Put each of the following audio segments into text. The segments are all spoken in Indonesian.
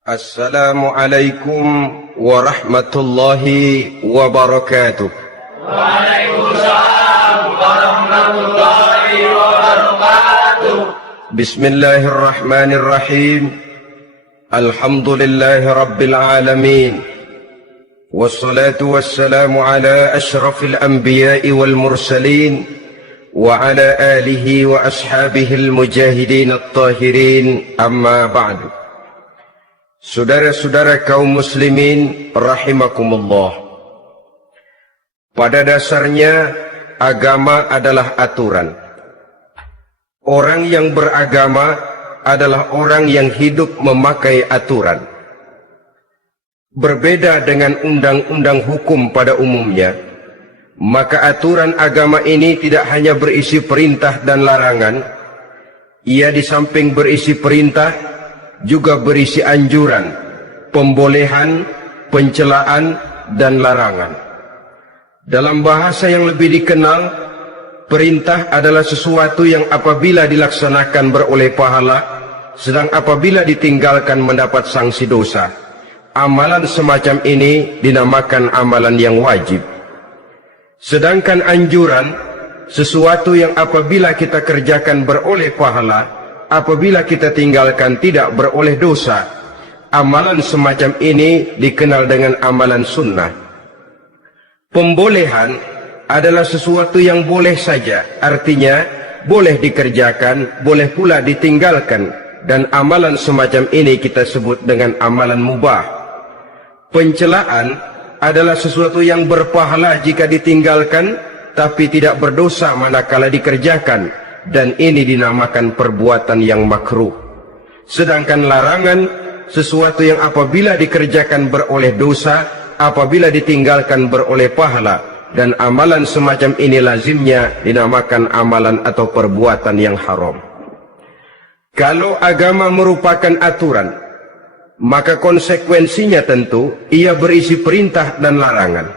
Assalamualaikum warahmatullahi wabarakatuh. Waalaikumsalam warahmatullahi wabarakatuh. Bismillahirrahmanirrahim. Alhamdulillahi rabbil alamin. Wassalatu wassalamu ala ashrafil anbiya'i wal mursalin wa ala alihi wa ashabihi al-mujahidin at-tahirin, amma ba'du. Saudara-saudara kaum muslimin rahimakumullah. Pada dasarnya agama adalah aturan. Orang yang beragama adalah orang yang hidup memakai aturan. Berbeda dengan undang-undang hukum pada umumnya, maka aturan agama ini tidak hanya berisi perintah dan larangan. Ia di samping berisi perintah juga berisi anjuran, pembolehan, pencelaan, dan larangan. Dalam bahasa yang lebih dikenal, perintah adalah sesuatu yang apabila dilaksanakan beroleh pahala, sedang apabila ditinggalkan mendapat sanksi dosa. Amalan semacam ini dinamakan amalan yang wajib. Sedangkan anjuran, sesuatu yang apabila kita kerjakan beroleh pahala, apabila kita tinggalkan tidak beroleh dosa. Amalan semacam ini dikenal dengan amalan sunnah. Pembolehan adalah sesuatu yang boleh saja, artinya boleh dikerjakan, boleh pula ditinggalkan, dan amalan semacam ini kita sebut dengan amalan mubah. Pencelaan adalah sesuatu yang berpahala jika ditinggalkan, tapi tidak berdosa manakala dikerjakan, dan ini dinamakan perbuatan yang makruh. Sedangkan larangan, sesuatu yang apabila dikerjakan beroleh dosa, apabila ditinggalkan beroleh pahala, dan amalan semacam ini lazimnya dinamakan amalan atau perbuatan yang haram. Kalau agama merupakan aturan, maka konsekuensinya tentu ia berisi perintah dan larangan.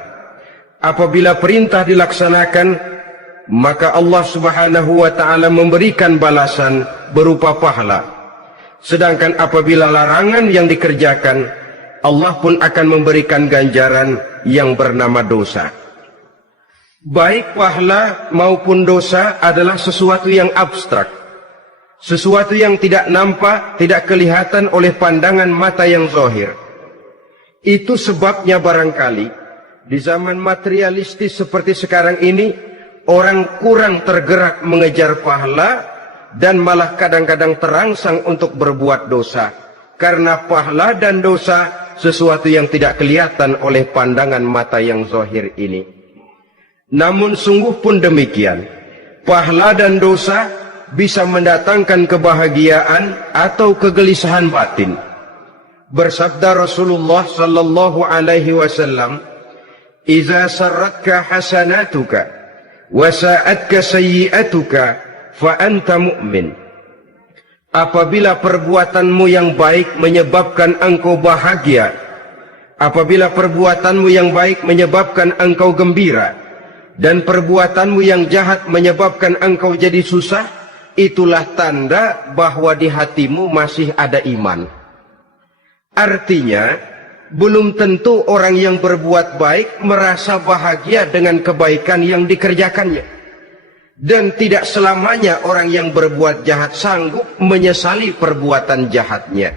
Apabila perintah dilaksanakan, maka Allah subhanahu wa ta'ala memberikan balasan berupa pahala. Sedangkan apabila larangan yang dikerjakan, Allah pun akan memberikan ganjaran yang bernama dosa. Baik pahala maupun dosa adalah sesuatu yang abstrak, sesuatu yang tidak nampak, tidak kelihatan oleh pandangan mata yang zahir. Itu sebabnya barangkali di zaman materialistis seperti sekarang ini, orang kurang tergerak mengejar pahala dan malah kadang-kadang terangsang untuk berbuat dosa. Karena pahala dan dosa sesuatu yang tidak kelihatan oleh pandangan mata yang zahir ini. Namun sungguh pun demikian, pahala dan dosa bisa mendatangkan kebahagiaan atau kegelisahan batin. Bersabda Rasulullah sallallahu alaihi wasallam, "Iza sarratka hasanatuka wasa'atka sayyi'atuka fa anta mu'min." Apabila perbuatanmu yang baik menyebabkan engkau bahagia, apabila perbuatanmu yang baik menyebabkan engkau gembira, dan perbuatanmu yang jahat menyebabkan engkau jadi susah, itulah tanda bahwa di hatimu masih ada iman. Artinya, belum tentu orang yang berbuat baik merasa bahagia dengan kebaikan yang dikerjakannya. Dan tidak selamanya orang yang berbuat jahat sanggup menyesali perbuatan jahatnya.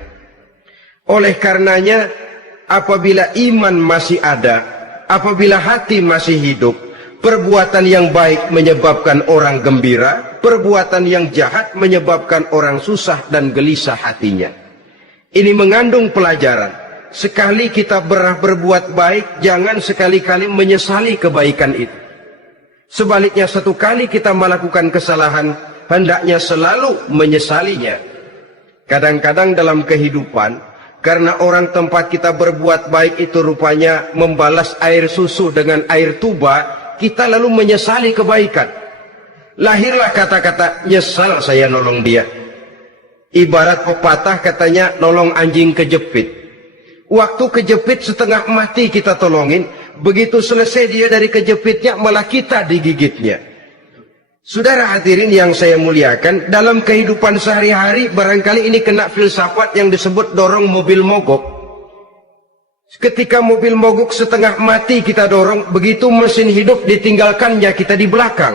Oleh karenanya, apabila iman masih ada, apabila hati masih hidup, perbuatan yang baik menyebabkan orang gembira, perbuatan yang jahat menyebabkan orang susah dan gelisah hatinya. Ini mengandung pelajaran. Sekali kita berbuat baik, jangan sekali-kali menyesali kebaikan itu. Sebaliknya, satu kali kita melakukan kesalahan, hendaknya selalu menyesalinya. Kadang-kadang dalam kehidupan, karena orang tempat kita berbuat baik itu rupanya membalas air susu dengan air tuba, kita lalu menyesali kebaikan. Lahirlah kata-kata, "Nyesal saya nolong dia." Ibarat pepatah katanya, nolong anjing kejepit. Waktu kejepit setengah mati kita tolongin, begitu selesai dia dari kejepitnya malah kita digigitnya. Saudara hadirin yang saya muliakan, dalam kehidupan sehari-hari barangkali ini kena filsafat yang disebut dorong mobil mogok. Ketika mobil mogok setengah mati kita dorong, begitu mesin hidup ditinggalkannya kita di belakang.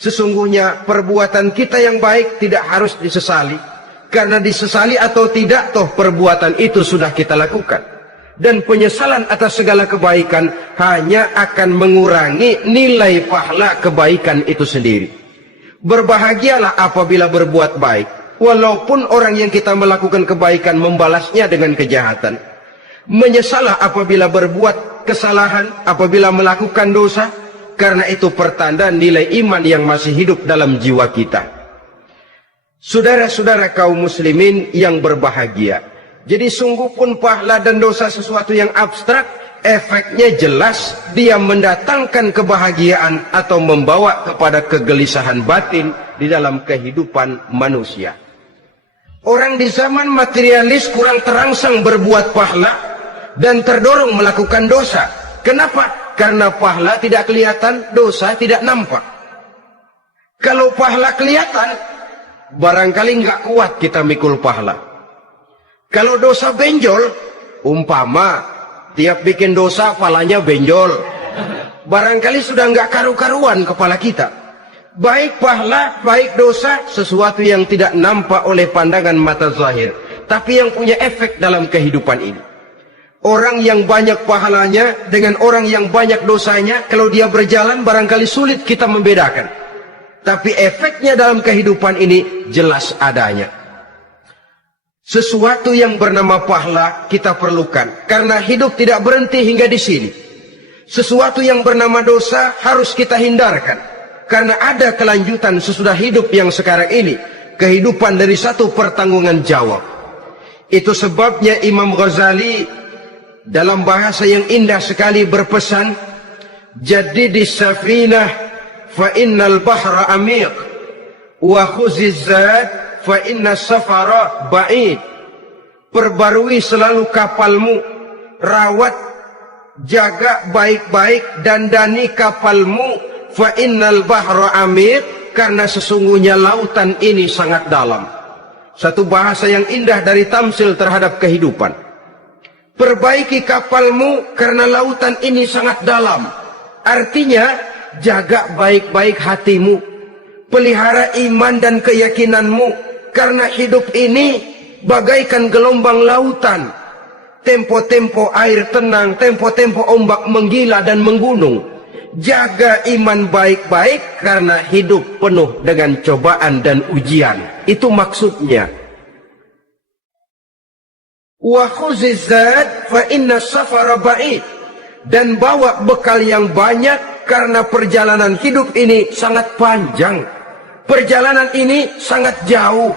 Sesungguhnya perbuatan kita yang baik tidak harus disesali, karena disesali atau tidak toh perbuatan itu sudah kita lakukan. Dan penyesalan atas segala kebaikan hanya akan mengurangi nilai pahala kebaikan itu sendiri. Berbahagialah apabila berbuat baik, walaupun orang yang kita melakukan kebaikan membalasnya dengan kejahatan. Menyesalah apabila berbuat kesalahan, apabila melakukan dosa, karena itu pertanda nilai iman yang masih hidup dalam jiwa kita. Saudara-saudara kaum muslimin yang berbahagia, jadi sungguh pun pahala dan dosa sesuatu yang abstrak, efeknya jelas dia mendatangkan kebahagiaan atau membawa kepada kegelisahan batin di dalam kehidupan manusia. Orang di zaman materialis kurang terangsang berbuat pahala dan terdorong melakukan dosa. Kenapa? Karena pahala tidak kelihatan, dosa tidak nampak. Kalau pahala kelihatan, barangkali nggak kuat kita mikul pahala. Kalau dosa benjol, umpama tiap bikin dosa palanya benjol, barangkali sudah nggak karu-karuan kepala kita. Baik pahala, baik dosa, sesuatu yang tidak nampak oleh pandangan mata zahir, tapi yang punya efek dalam kehidupan ini. Orang yang banyak pahalanya dengan orang yang banyak dosanya, kalau dia berjalan barangkali sulit kita membedakan. Tapi efeknya dalam kehidupan ini jelas adanya. Sesuatu yang bernama pahala kita perlukan, karena hidup tidak berhenti hingga di sini. Sesuatu yang bernama dosa harus kita hindarkan, karena ada kelanjutan sesudah hidup yang sekarang ini, kehidupan dari satu pertanggungan jawab. Itu sebabnya Imam Ghazali dalam bahasa yang indah sekali berpesan, "Jaddidis safinah fa innal bahra amiq, wa khuziz zad fa inna safara ba'id." Perbarui selalu kapalmu, rawat, jaga baik-baik, dandani kapalmu, fa innal bahra amiq, karena sesungguhnya lautan ini sangat dalam. Satu bahasa yang indah dari tamsil terhadap kehidupan. Perbaiki kapalmu karena lautan ini sangat dalam. Artinya jaga baik-baik hatimu, pelihara iman dan keyakinanmu, karena hidup ini bagaikan gelombang lautan. Tempo-tempo air tenang, tempo-tempo ombak menggila dan menggunung. Jaga iman baik-baik karena hidup penuh dengan cobaan dan ujian. Itu maksudnya. Wa khuziz zad fa inna safara ba'id. Dan bawa bekal yang banyak karena perjalanan hidup ini sangat panjang. Perjalanan ini sangat jauh.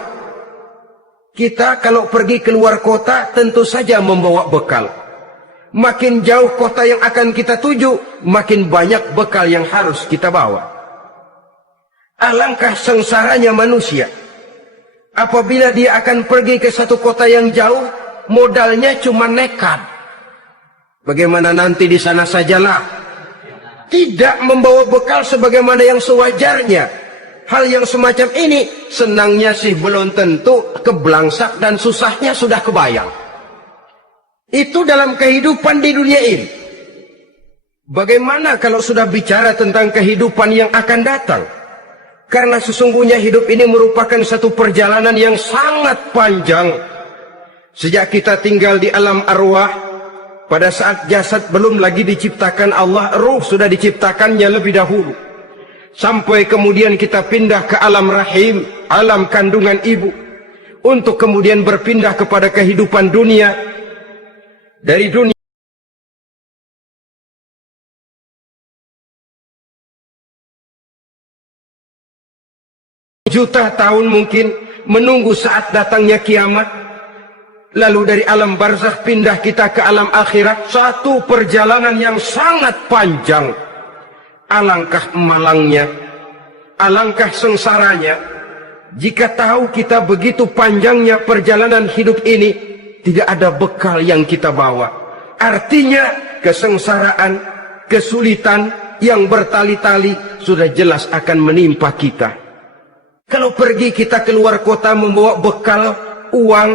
Kita kalau pergi keluar kota tentu saja membawa bekal. Makin jauh kota yang akan kita tuju, makin banyak bekal yang harus kita bawa. Alangkah sengsaranya manusia apabila dia akan pergi ke satu kota yang jauh, modalnya cuma nekat. Bagaimana nanti di sana sajalah. Tidak membawa bekal sebagaimana yang sewajarnya. Hal yang semacam ini senangnya sih belum tentu, keblangsak dan susahnya sudah kebayang. Itu dalam kehidupan di dunia ini. Bagaimana kalau sudah bicara tentang kehidupan yang akan datang? Karena sesungguhnya hidup ini merupakan satu perjalanan yang sangat panjang. Sejak kita tinggal di alam arwah, pada saat jasad belum lagi diciptakan Allah, ruh sudah diciptakannya lebih dahulu. Sampai kemudian kita pindah ke alam rahim, alam kandungan ibu, untuk kemudian berpindah kepada kehidupan dunia. Dari dunia juta tahun mungkin menunggu saat datangnya kiamat. Lalu dari alam barzakh pindah kita ke alam akhirat. Satu perjalanan yang sangat panjang. Alangkah malangnya, alangkah sengsaranya jika tahu kita begitu panjangnya perjalanan hidup ini, tidak ada bekal yang kita bawa. Artinya kesengsaraan, kesulitan, yang bertali-tali sudah jelas akan menimpa kita. Kalau pergi kita keluar kota membawa bekal uang,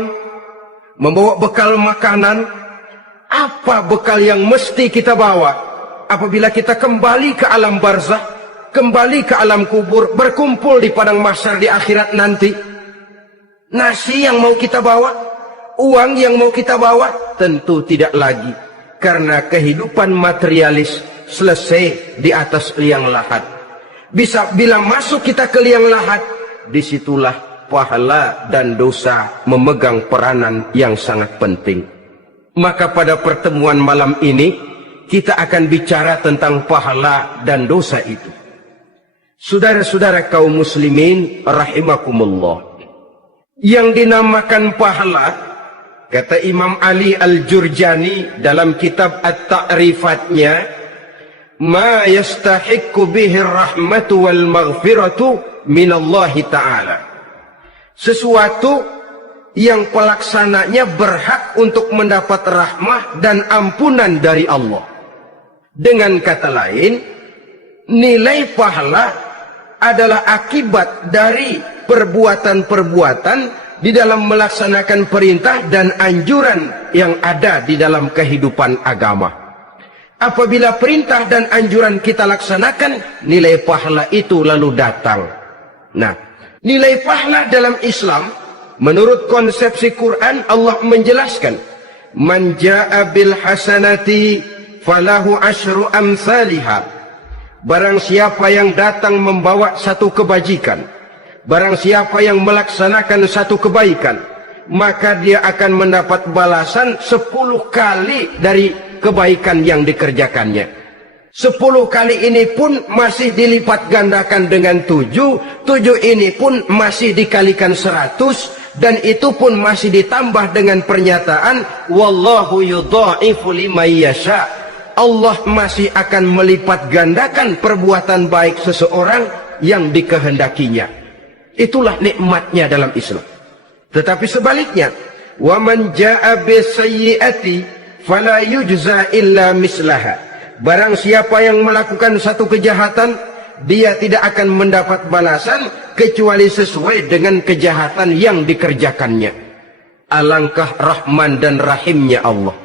membawa bekal makanan, apa bekal yang mesti kita bawa apabila kita kembali ke alam barzah, kembali ke alam kubur, berkumpul di padang mahsyar di akhirat nanti? Nasi yang mau kita bawa, uang yang mau kita bawa? Tentu tidak lagi, karena kehidupan materialis selesai di atas liang lahat. Bila masuk kita ke liang lahat, disitulah pahala dan dosa memegang peranan yang sangat penting. Maka pada pertemuan malam ini kita akan bicara tentang pahala dan dosa itu. Saudara-saudara kaum muslimin rahimakumullah, yang dinamakan pahala, kata Imam Ali Al-Jurjani dalam kitab At-Ta'rifatnya, ma yastahiqqu bihi rahmatu wal maghfiratu minallahi ta'ala, sesuatu yang pelaksananya berhak untuk mendapat rahmah dan ampunan dari Allah. Dengan kata lain, nilai pahala adalah akibat dari perbuatan-perbuatan di dalam melaksanakan perintah dan anjuran yang ada di dalam kehidupan agama. Apabila perintah dan anjuran kita laksanakan, nilai pahala itu lalu datang. Nah, nilai pahala dalam Islam, menurut konsepsi Quran, Allah menjelaskan, man ja'a bil hasanati falahu asyru amsalihha. Barang siapa yang datang membawa satu kebajikan, barang siapa yang melaksanakan satu kebaikan, maka dia akan mendapat balasan 10 kali dari kebaikan yang dikerjakannya. 10 kali ini pun masih dilipat gandakan dengan 7, 7 ini pun masih dikalikan 100, dan itu pun masih ditambah dengan pernyataan wallahu yudha'ifu liman yasha. Allah masih akan melipat gandakan perbuatan baik seseorang yang dikehendakinya. Itulah nikmatnya dalam Islam. Tetapi sebaliknya, wa man jaa'a bisayyi'ati fala yujza illa mislaha. Barang siapa yang melakukan satu kejahatan, dia tidak akan mendapat balasan kecuali sesuai dengan kejahatan yang dikerjakannya. Alangkah rahman dan rahimnya Allah.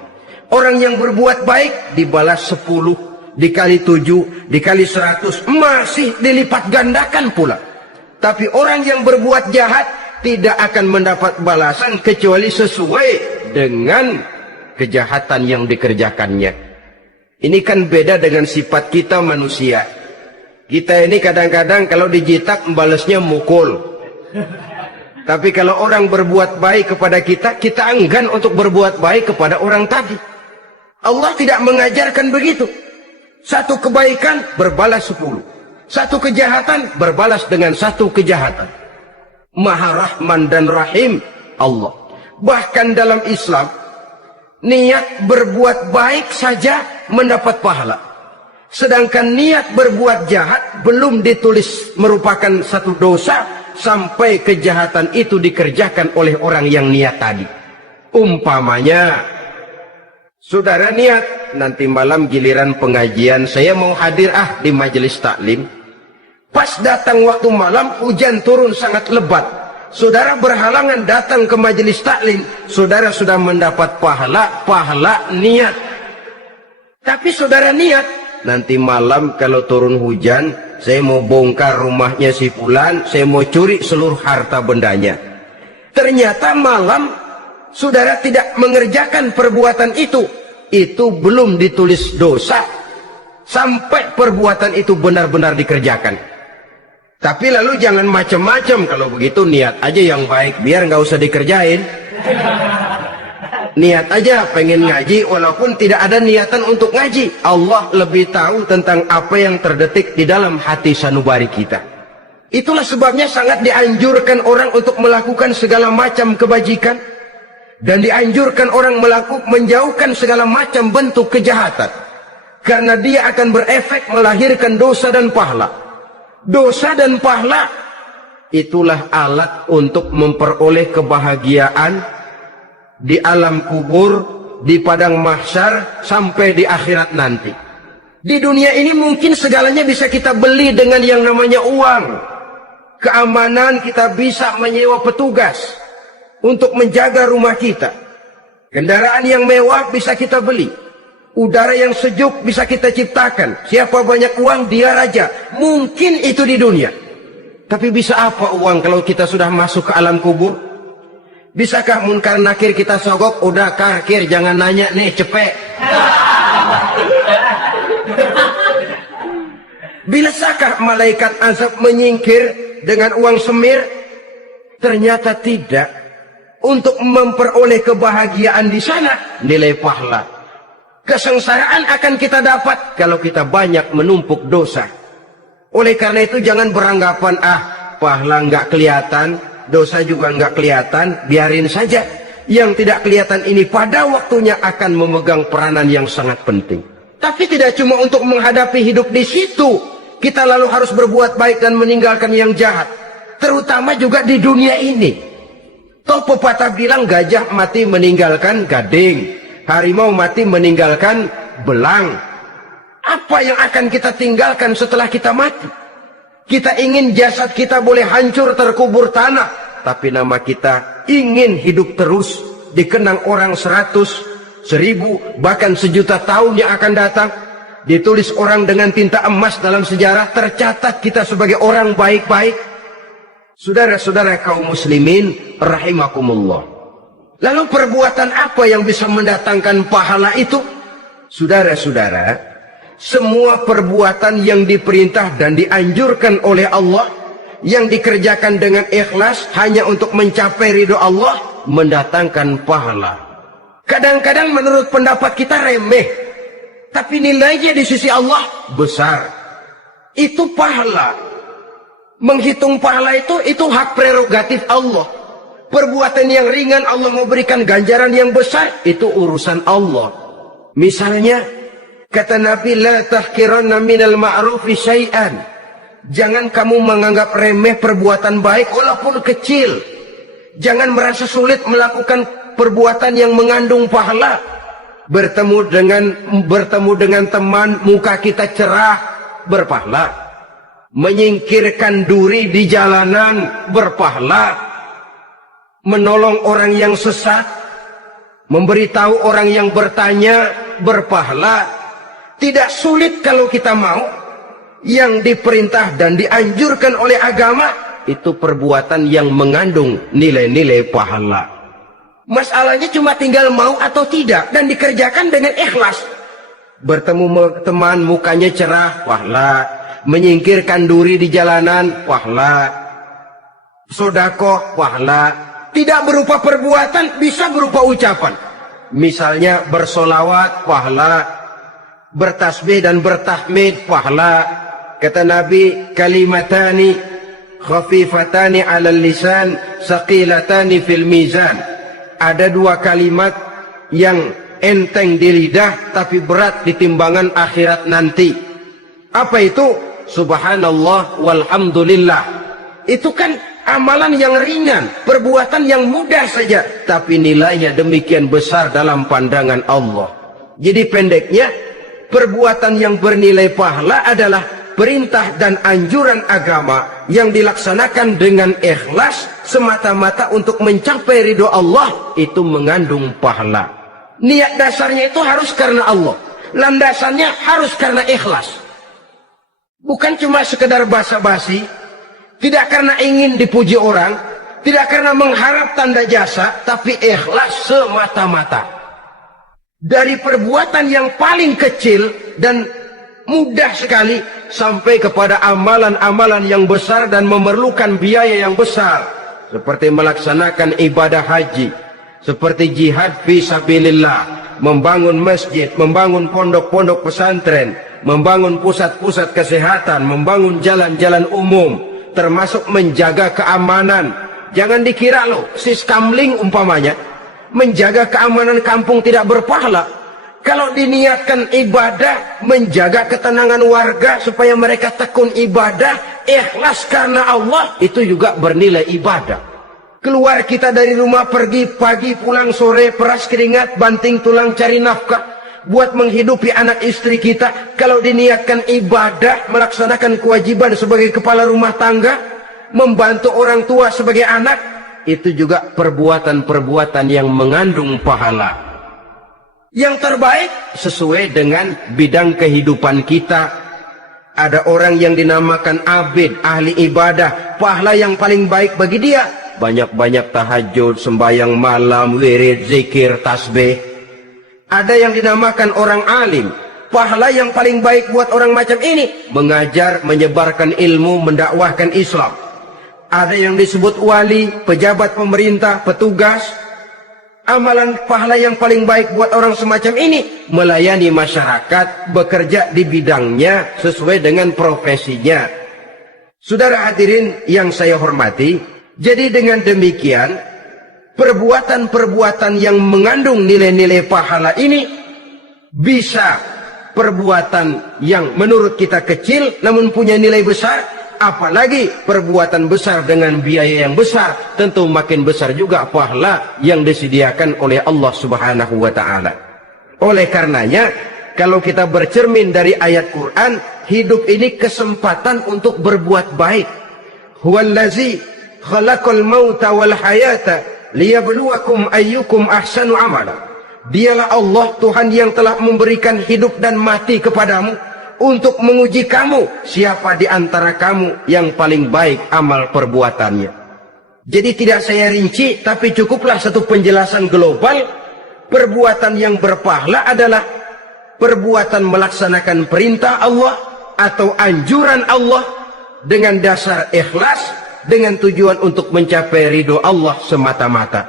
Orang yang berbuat baik dibalas 10, dikali 7, dikali 100, masih dilipat gandakan pula. Tapi orang yang berbuat jahat tidak akan mendapat balasan kecuali sesuai dengan kejahatan yang dikerjakannya. Ini kan beda dengan sifat kita manusia. Kita ini kadang-kadang kalau dijitak balasnya mukul. Tapi kalau orang berbuat baik kepada kita, kita enggan untuk berbuat baik kepada orang tadi. Allah tidak mengajarkan begitu. Satu kebaikan berbalas 10. Satu kejahatan berbalas dengan satu kejahatan. Maha Rahman dan Rahim Allah. Bahkan dalam Islam, niat berbuat baik saja mendapat pahala. Sedangkan niat berbuat jahat belum ditulis merupakan satu dosa sampai kejahatan itu dikerjakan oleh orang yang niat tadi. Umpamanya, saudara niat, nanti malam giliran pengajian saya mau hadir di majelis taklim. Pas datang waktu malam, hujan turun sangat lebat. Saudara berhalangan datang ke majelis taklim, saudara sudah mendapat pahala niat. Tapi saudara niat, nanti malam kalau turun hujan, saya mau bongkar rumahnya si fulan, saya mau curi seluruh harta bendanya. Ternyata malam saudara tidak mengerjakan perbuatan itu belum ditulis dosa sampai perbuatan itu benar-benar dikerjakan. Tapi lalu jangan macam-macam, kalau begitu niat aja yang baik biar nggak usah dikerjain. Niat aja pengen ngaji walaupun tidak ada niatan untuk ngaji. Allah lebih tahu tentang apa yang terdetik di dalam hati sanubari kita. Itulah sebabnya sangat dianjurkan orang untuk melakukan segala macam kebajikan, dan dianjurkan orang menjauhkan segala macam bentuk kejahatan, karena dia akan berefek melahirkan dosa dan pahala. Dosa dan pahala itulah alat untuk memperoleh kebahagiaan di alam kubur, di padang mahsyar, sampai di akhirat nanti. Di dunia ini mungkin segalanya bisa kita beli dengan yang namanya uang. Keamanan kita bisa menyewa petugas untuk menjaga rumah kita. Kendaraan yang mewah bisa kita beli. Udara yang sejuk bisa kita ciptakan. Siapa banyak uang, dia raja. Mungkin itu di dunia. Tapi bisa apa uang kalau kita sudah masuk ke alam kubur? Bisakah munkar nakir kita sogok? Udah kakir, jangan nanya nih, cepet. Bisakah malaikat azab menyingkir dengan uang semir? Ternyata tidak. Untuk memperoleh kebahagiaan di sana, nilai pahala. Kesengsaraan akan kita dapat kalau kita banyak menumpuk dosa. Oleh karena itu jangan beranggapan, pahala nggak kelihatan, dosa juga nggak kelihatan, biarin saja. Yang tidak kelihatan ini pada waktunya akan memegang peranan yang sangat penting. Tapi tidak cuma untuk menghadapi hidup di situ, kita lalu harus berbuat baik dan meninggalkan yang jahat. Terutama juga di dunia ini. Toh pepatah bilang gajah mati meninggalkan gading, harimau mati meninggalkan belang. Apa yang akan kita tinggalkan setelah kita mati? Kita ingin jasad kita boleh hancur terkubur tanah, tapi nama kita ingin hidup terus, dikenang orang 100, 1000, bahkan 1.000.000 tahun yang akan datang. Ditulis orang dengan tinta emas dalam sejarah, tercatat kita sebagai orang baik-baik. Saudara-saudara kaum muslimin rahimakumullah. Lalu perbuatan apa yang bisa mendatangkan pahala itu? Saudara-saudara, semua perbuatan yang diperintah dan dianjurkan oleh Allah, yang dikerjakan dengan ikhlas hanya untuk mencapai ridho Allah, mendatangkan pahala. Kadang-kadang menurut pendapat kita remeh, tapi nilainya di sisi Allah besar. Itu pahala. Menghitung pahala itu hak prerogatif Allah. Perbuatan yang ringan Allah memberikan ganjaran yang besar, itu urusan Allah. Misalnya, kata Nabi, la tahkiranna minal ma'rufi syai'an. Jangan kamu menganggap remeh perbuatan baik walaupun kecil. Jangan merasa sulit melakukan perbuatan yang mengandung pahala. Bertemu dengan teman, muka kita cerah, berpahala. Menyingkirkan duri di jalanan, berpahala. Menolong orang yang sesat, memberitahu orang yang bertanya, berpahala. Tidak sulit kalau kita mau. Yang diperintah dan dianjurkan oleh agama, itu perbuatan yang mengandung nilai-nilai pahala. Masalahnya cuma tinggal mau atau tidak, dan dikerjakan dengan ikhlas. Bertemu teman, mukanya cerah, pahala. Menyingkirkan duri di jalanan, pahala. Sedekah, pahala. Tidak berupa perbuatan, bisa berupa ucapan. Misalnya bersolawat, pahala. Bertasbih dan bertahmid, pahala. Kata Nabi, kalimatani khafifatani 'alal lisan, saqilatani fil mizan. Ada dua kalimat yang enteng di lidah tapi berat di timbangan akhirat nanti. Apa itu? Subhanallah walhamdulillah. Itu kan amalan yang ringan, perbuatan yang mudah saja, tapi nilainya demikian besar dalam pandangan Allah. Jadi pendeknya, perbuatan yang bernilai pahala adalah perintah dan anjuran agama yang dilaksanakan dengan ikhlas semata-mata untuk mencapai ridho Allah, itu mengandung pahala. Niat dasarnya itu harus karena Allah, landasannya harus karena ikhlas. Bukan cuma sekedar basa-basi, tidak karena ingin dipuji orang, tidak karena mengharap tanda jasa, tapi ikhlas semata-mata. Dari perbuatan yang paling kecil dan mudah sekali sampai kepada amalan-amalan yang besar dan memerlukan biaya yang besar, seperti melaksanakan ibadah haji, seperti jihad fi sabilillah, membangun masjid, membangun pondok-pondok pesantren, membangun pusat-pusat kesehatan, membangun jalan-jalan umum, termasuk menjaga keamanan. Jangan dikira loh, siskamling umpamanya, menjaga keamanan kampung tidak berpahala. Kalau diniatkan ibadah, menjaga ketenangan warga supaya mereka tekun ibadah, ikhlas karena Allah, itu juga bernilai ibadah. Keluar kita dari rumah, pergi pagi, pulang sore, peras keringat, banting tulang cari nafkah. buat menghidupi anak istri kita, kalau diniatkan ibadah, melaksanakan kewajiban sebagai kepala rumah tangga, membantu orang tua sebagai anak, itu juga perbuatan-perbuatan yang mengandung pahala. Yang terbaik sesuai dengan bidang kehidupan kita. Ada orang yang dinamakan abid, ahli ibadah, pahala yang paling baik bagi dia banyak-banyak tahajud, sembahyang malam, wirid, zikir, tasbih. Ada yang dinamakan orang alim, pahala yang paling baik buat orang macam ini mengajar, menyebarkan ilmu, mendakwahkan Islam. Ada yang disebut wali, pejabat pemerintah, petugas. Amalan pahala yang paling baik buat orang semacam ini melayani masyarakat, bekerja di bidangnya sesuai dengan profesinya. Saudara hadirin yang saya hormati, jadi dengan demikian perbuatan-perbuatan yang mengandung nilai-nilai pahala ini bisa perbuatan yang menurut kita kecil namun punya nilai besar. Apalagi perbuatan besar dengan biaya yang besar, tentu makin besar juga pahala yang disediakan oleh Allah Subhanahu wa ta'ala. Oleh karenanya, kalau kita bercermin dari ayat Quran, hidup ini kesempatan untuk berbuat baik. Huwallazi khalaqal mauta wal hayata liyabluwakum ayyukum ahsanu amala. Dialah Allah, Tuhan yang telah memberikan hidup dan mati kepadamu untuk menguji kamu, siapa di antara kamu yang paling baik amal perbuatannya. Jadi tidak saya rinci, tapi cukuplah satu penjelasan global. Perbuatan yang berpahala adalah perbuatan melaksanakan perintah Allah atau anjuran Allah dengan dasar ikhlas, dengan tujuan untuk mencapai ridho Allah semata-mata.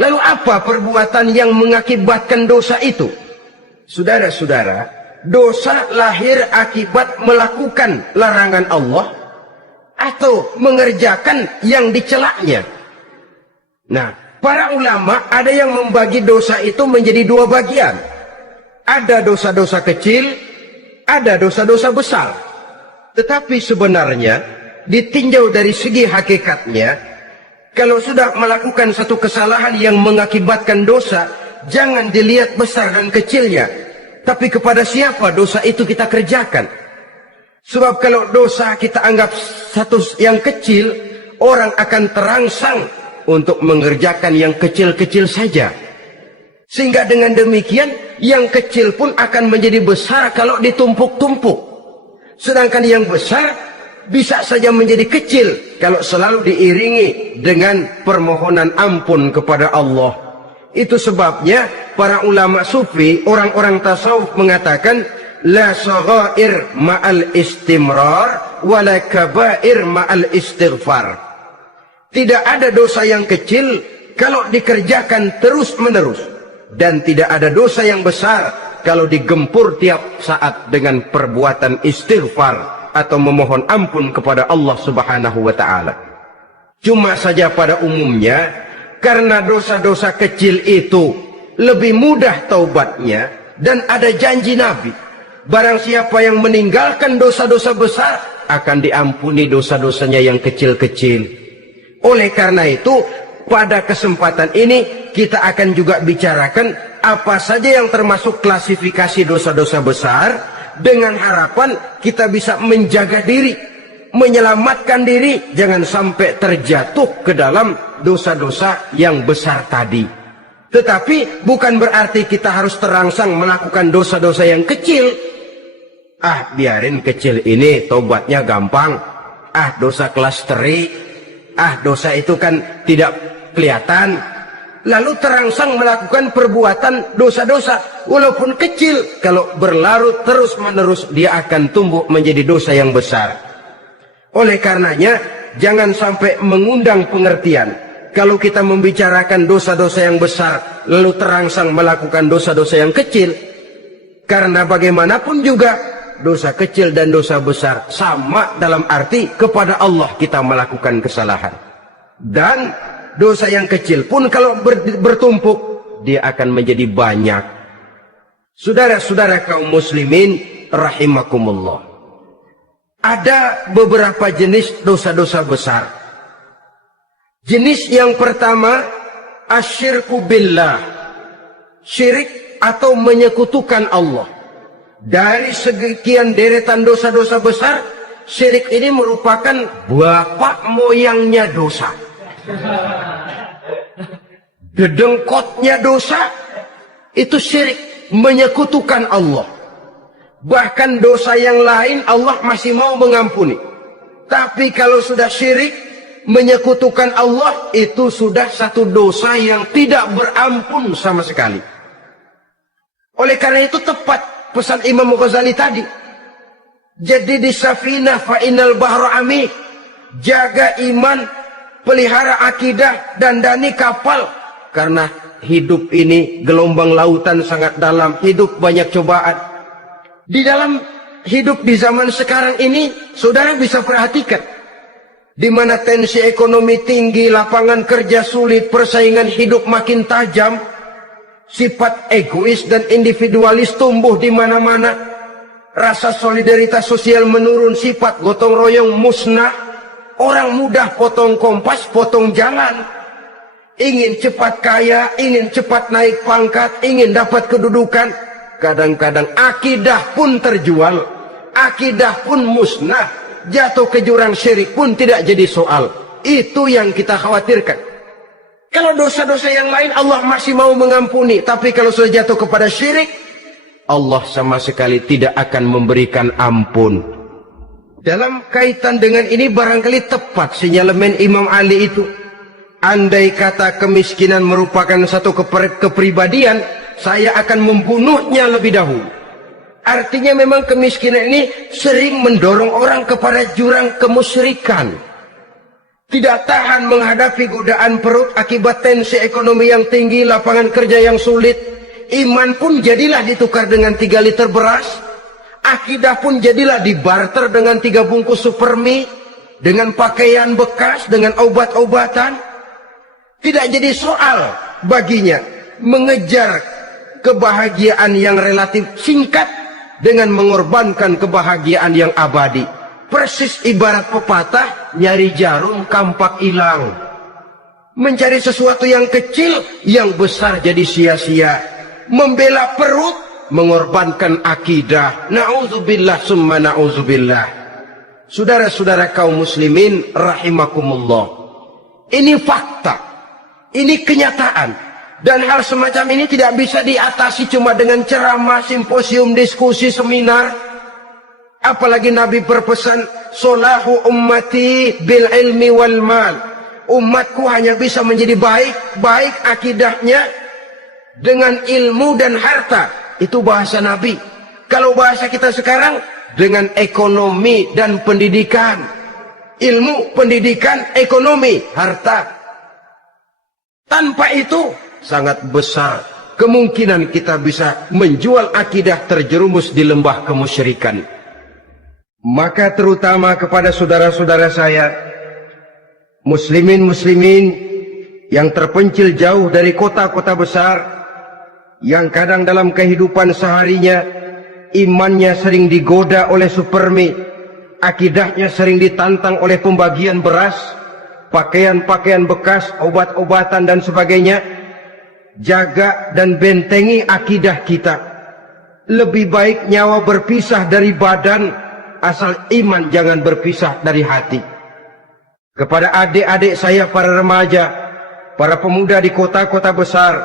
Lalu apa perbuatan yang mengakibatkan dosa itu? Saudara-saudara, dosa lahir akibat melakukan larangan Allah atau mengerjakan yang dicelaknya. Nah, para ulama ada yang membagi dosa itu menjadi dua bagian. Ada dosa-dosa kecil, ada dosa-dosa besar. Tetapi sebenarnya ditinjau dari segi hakikatnya, kalau sudah melakukan satu kesalahan yang mengakibatkan dosa, jangan dilihat besar dan kecilnya, tapi kepada siapa dosa itu kita kerjakan. Sebab kalau dosa kita anggap satu yang kecil, orang akan terangsang untuk mengerjakan yang kecil-kecil saja. Sehingga dengan demikian, yang kecil pun akan menjadi besar kalau ditumpuk-tumpuk. Sedangkan yang besar bisa saja menjadi kecil kalau selalu diiringi dengan permohonan ampun kepada Allah. Itu sebabnya para ulama sufi, orang-orang tasawuf mengatakan la saghair ma'al istimrar wala kabair ma'al istighfar. Tidak ada dosa yang kecil kalau dikerjakan terus-menerus, dan tidak ada dosa yang besar kalau digempur tiap saat dengan perbuatan istighfar atau memohon ampun kepada Allah Subhanahu wa ta'ala. Cuma saja pada umumnya, karena dosa-dosa kecil itu lebih mudah taubatnya, dan ada janji Nabi, barang siapa yang meninggalkan dosa-dosa besar akan diampuni dosa-dosanya yang kecil-kecil. Oleh karena itu, pada kesempatan ini kita akan juga bicarakan apa saja yang termasuk klasifikasi dosa-dosa besar, dengan harapan kita bisa menjaga diri, menyelamatkan diri, jangan sampai terjatuh ke dalam dosa-dosa yang besar tadi. Tetapi bukan berarti kita harus terangsang melakukan dosa-dosa yang kecil. Biarin kecil ini, tobatnya gampang. Dosa kelas teri. Dosa itu kan tidak kelihatan. Lalu terangsang melakukan perbuatan dosa-dosa walaupun kecil. Kalau berlarut terus-menerus, dia akan tumbuh menjadi dosa yang besar. Oleh karenanya, jangan sampai mengundang pengertian kalau kita membicarakan dosa-dosa yang besar lalu terangsang melakukan dosa-dosa yang kecil. Karena bagaimanapun juga dosa kecil dan dosa besar sama dalam arti kepada Allah kita melakukan kesalahan. Dan dosa yang kecil pun kalau bertumpuk, dia akan menjadi banyak. Saudara-saudara kaum muslimin rahimakumullah, ada beberapa jenis dosa-dosa besar. Jenis yang pertama, asyirku billah, syirik atau menyekutukan Allah. Dari sekian deretan dosa-dosa besar, syirik ini merupakan bapak moyangnya dosa. Dedengkotnya dosa itu syirik, menyekutukan Allah. Bahkan dosa yang lain Allah masih mau mengampuni. Tapi kalau sudah syirik, menyekutukan Allah, itu sudah satu dosa yang tidak berampun sama sekali. Oleh karena itu tepat pesan Imam Ghazali tadi. Jadi di safinah fa'inal bahru amik. Jaga iman, pelihara akidah, dandani kapal. Karena hidup ini gelombang lautan sangat dalam, hidup banyak cobaan. Di dalam hidup di zaman sekarang ini, saudara bisa perhatikan, di mana tensi ekonomi tinggi, lapangan kerja sulit, persaingan hidup makin tajam, sifat egois dan individualis tumbuh di mana-mana, rasa solidaritas sosial menurun, sifat gotong royong musnah, orang mudah potong kompas, potong jalan, ingin cepat kaya, ingin cepat naik pangkat, ingin dapat kedudukan. Kadang-kadang akidah pun terjual, akidah pun musnah, jatuh ke jurang syirik pun tidak jadi soal. Itu yang kita khawatirkan. Kalau dosa-dosa yang lain Allah masih mau mengampuni, tapi kalau sudah jatuh kepada syirik, Allah sama sekali tidak akan memberikan ampun. Dalam kaitan dengan ini barangkali tepat sinyalemen Imam Ali itu. Andai kata kemiskinan merupakan satu kepribadian, saya akan membunuhnya lebih dahulu. Artinya memang kemiskinan ini sering mendorong orang kepada jurang kemusyrikan. Tidak tahan menghadapi godaan perut akibat tensi ekonomi yang tinggi, lapangan kerja yang sulit. Iman pun jadilah ditukar dengan 3 liter beras. Akidah pun jadilah dibarter dengan 3 bungkus supermi, dengan pakaian bekas, dengan obat-obatan. Tidak jadi soal baginya mengejar kebahagiaan yang relatif singkat dengan mengorbankan kebahagiaan yang abadi. Persis ibarat pepatah, nyari jarum kampak hilang. Mencari sesuatu yang kecil, yang besar jadi sia-sia. Membela perut, mengorbankan akidah. Na'udzubillah summa na'udzubillah. Saudara-saudara kaum muslimin rahimakumullah. Ini fakta. Ini kenyataan. Dan hal semacam ini tidak bisa diatasi cuma dengan ceramah, simposium, diskusi, seminar. Apalagi Nabi berpesan, solahu ummati bil ilmi wal mal. Umatku hanya bisa menjadi baik akidahnya dengan ilmu dan harta. Itu bahasa Nabi. Kalau bahasa kita sekarang, dengan ekonomi dan pendidikan. Ilmu, pendidikan, ekonomi, harta. Tanpa itu sangat besar kemungkinan kita bisa menjual akidah, terjerumus di lembah kemusyrikan. Maka terutama kepada saudara-saudara saya, muslimin yang terpencil jauh dari kota-kota besar, yang kadang dalam kehidupan seharinya imannya sering digoda oleh supermi, akidahnya sering ditantang oleh pembagian beras, pakaian-pakaian bekas, obat-obatan dan sebagainya. Jaga dan bentengi akidah kita. Lebih baik nyawa berpisah dari badan, asal iman jangan berpisah dari hati. Kepada adik-adik saya para remaja, para pemuda di kota-kota besar,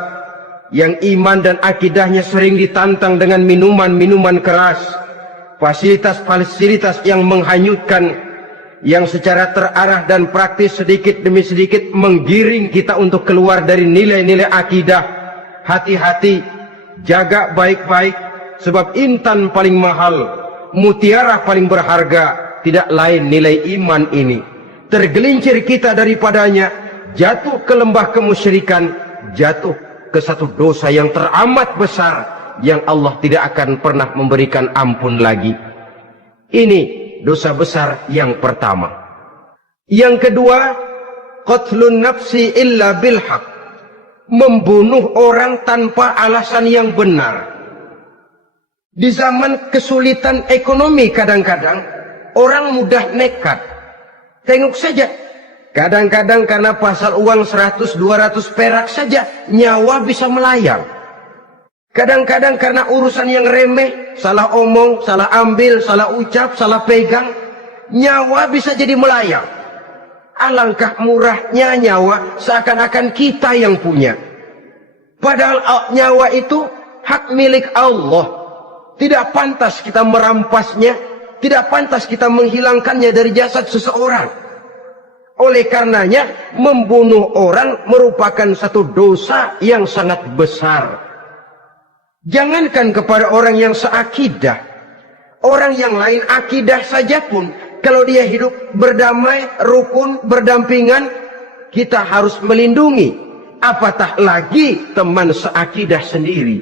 yang iman dan akidahnya sering ditantang dengan minuman-minuman keras, fasilitas-fasilitas yang menghanyutkan, yang secara terarah dan praktis sedikit demi sedikit menggiring kita untuk keluar dari nilai-nilai akidah. Hati-hati, jaga baik-baik, sebab intan paling mahal, mutiara paling berharga, tidak lain nilai iman ini. Tergelincir kita daripadanya, jatuh ke lembah kemusyrikan, jatuh ke satu dosa yang teramat besar, yang Allah tidak akan pernah memberikan ampun lagi. Ini dosa besar yang pertama. Yang kedua, qatlun nafsi illa bilhaq, membunuh orang tanpa alasan yang benar. Di zaman kesulitan ekonomi kadang-kadang orang mudah nekat. Tengok saja, kadang-kadang karena pasal uang 100-200 perak saja nyawa bisa melayang. Kadang-kadang karena urusan yang remeh, salah omong, salah ambil, salah ucap, salah pegang, nyawa bisa jadi melayang. Alangkah murahnya nyawa, seakan-akan kita yang punya. Padahal nyawa itu hak milik Allah. Tidak pantas kita merampasnya, tidak pantas kita menghilangkannya dari jasad seseorang. Oleh karenanya, membunuh orang merupakan satu dosa yang sangat besar. Jangankan kepada orang yang seakidah, orang yang lain akidah saja pun, kalau dia hidup berdamai, rukun, berdampingan, kita harus melindungi. Apatah lagi teman seakidah sendiri.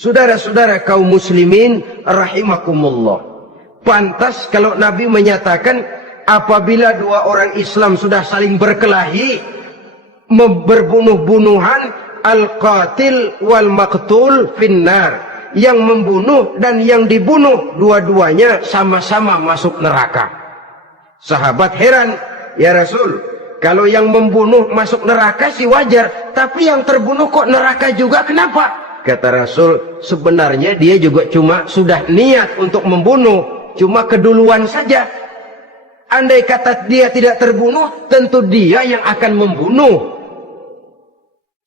Saudara-saudara kaum muslimin rahimakumullah, pantas kalau Nabi menyatakan apabila dua orang Islam sudah saling berkelahi, berbunuh-bunuhan, al-qatil wal maqtul finnar, yang membunuh dan yang dibunuh dua-duanya sama-sama masuk neraka. Sahabat heran, ya Rasul, kalau yang membunuh masuk neraka sih wajar, tapi yang terbunuh kok neraka juga, kenapa? Kata Rasul, sebenarnya dia juga cuma sudah niat untuk membunuh, cuma keduluan saja. Andai kata dia tidak terbunuh, tentu dia yang akan membunuh.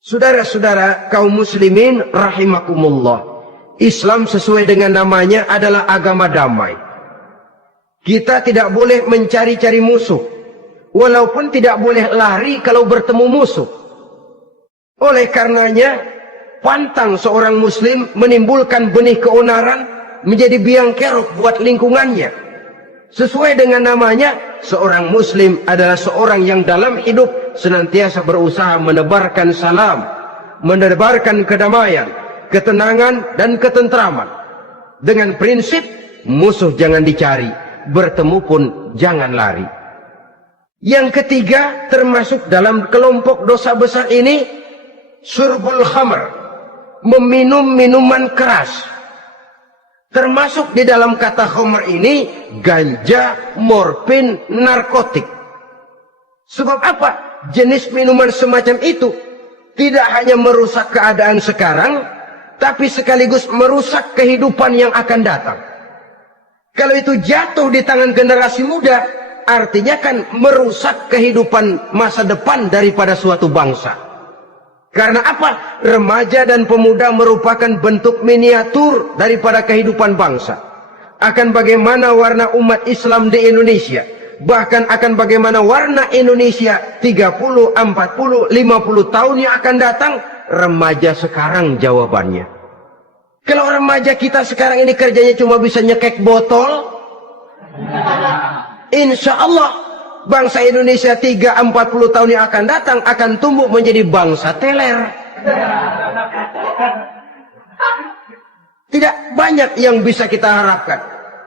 Saudara-saudara kaum muslimin rahimakumullah, Islam sesuai dengan namanya adalah agama damai. Kita tidak boleh mencari-cari musuh, walaupun tidak boleh lari kalau bertemu musuh. Oleh karenanya, pantang seorang muslim menimbulkan benih keonaran menjadi biang kerok buat lingkungannya. Sesuai dengan namanya, seorang muslim adalah seorang yang dalam hidup senantiasa berusaha menebarkan salam, menebarkan kedamaian, ketenangan dan ketentraman. Dengan prinsip musuh jangan dicari, bertemu pun jangan lari. Yang ketiga, termasuk dalam kelompok dosa besar ini, syurbul khamr, meminum minuman keras. Termasuk di dalam kata khamr ini ganja, morfin, narkotik. Sebab apa? Jenis minuman semacam itu tidak hanya merusak keadaan sekarang, tapi sekaligus merusak kehidupan yang akan datang. Kalau itu jatuh di tangan generasi muda, artinya kan merusak kehidupan masa depan daripada suatu bangsa. Karena apa? Remaja dan pemuda merupakan bentuk miniatur daripada kehidupan bangsa. Akan bagaimana warna umat Islam di Indonesia, bahkan akan bagaimana warna Indonesia 30, 40, 50 tahun yang akan datang, remaja sekarang jawabannya. Kalau remaja kita sekarang ini kerjanya cuma bisa nyekek botol, insya Allah bangsa Indonesia 30-40 tahun yang akan datang akan tumbuh menjadi bangsa teler. Tidak banyak yang bisa kita harapkan.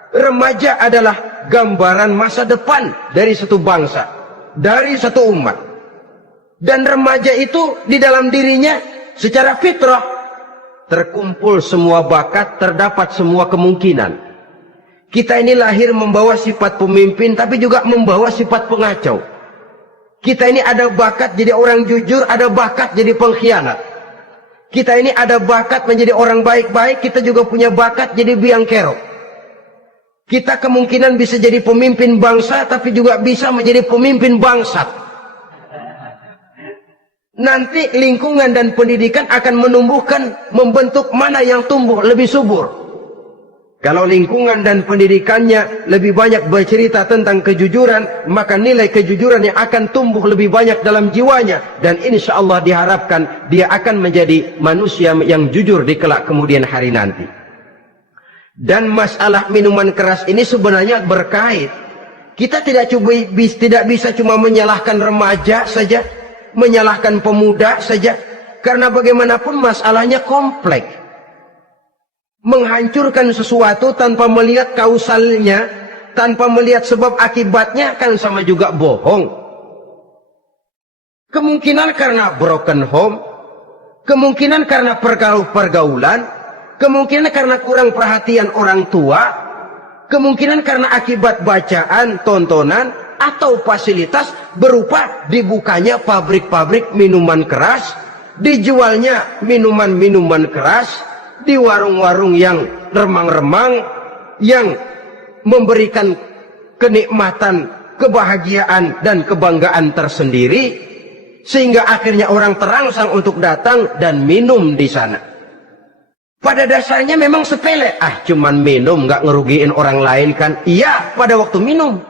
Remaja adalah gambaran masa depan dari satu bangsa, dari satu umat. Dan remaja itu di dalam dirinya secara fitrah terkumpul semua bakat, terdapat semua kemungkinan. Kita ini lahir membawa sifat pemimpin, tapi juga membawa sifat pengacau. Kita ini ada bakat jadi orang jujur, ada bakat jadi pengkhianat. Kita ini ada bakat menjadi orang baik-baik, kita juga punya bakat jadi biang kerok. Kita kemungkinan bisa jadi pemimpin bangsa, tapi juga bisa menjadi pemimpin bangsat. Nanti lingkungan dan pendidikan akan menumbuhkan, membentuk mana yang tumbuh lebih subur. Kalau lingkungan dan pendidikannya lebih banyak bercerita tentang kejujuran, maka nilai kejujuran yang akan tumbuh lebih banyak dalam jiwanya. Dan insya Allah diharapkan dia akan menjadi manusia yang jujur di kelak kemudian hari nanti. Dan masalah minuman keras ini sebenarnya berkait. Kita tidak bisa cuma menyalahkan remaja saja, menyalahkan pemuda saja. Karena bagaimanapun masalahnya kompleks. Menghancurkan sesuatu tanpa melihat kausalnya, tanpa melihat sebab akibatnya, kan sama juga bohong. Kemungkinan karena broken home, kemungkinan karena pergaulan, kemungkinan karena kurang perhatian orang tua, kemungkinan karena akibat bacaan, tontonan, atau fasilitas berupa dibukanya pabrik-pabrik minuman keras, dijualnya minuman-minuman keras, di warung-warung yang remang-remang, yang memberikan kenikmatan, kebahagiaan dan kebanggaan tersendiri, sehingga akhirnya orang terangsang untuk datang dan minum di sana. Pada dasarnya memang sepele, cuman minum, nggak ngerugiin orang lain kan? Iya, pada waktu minum.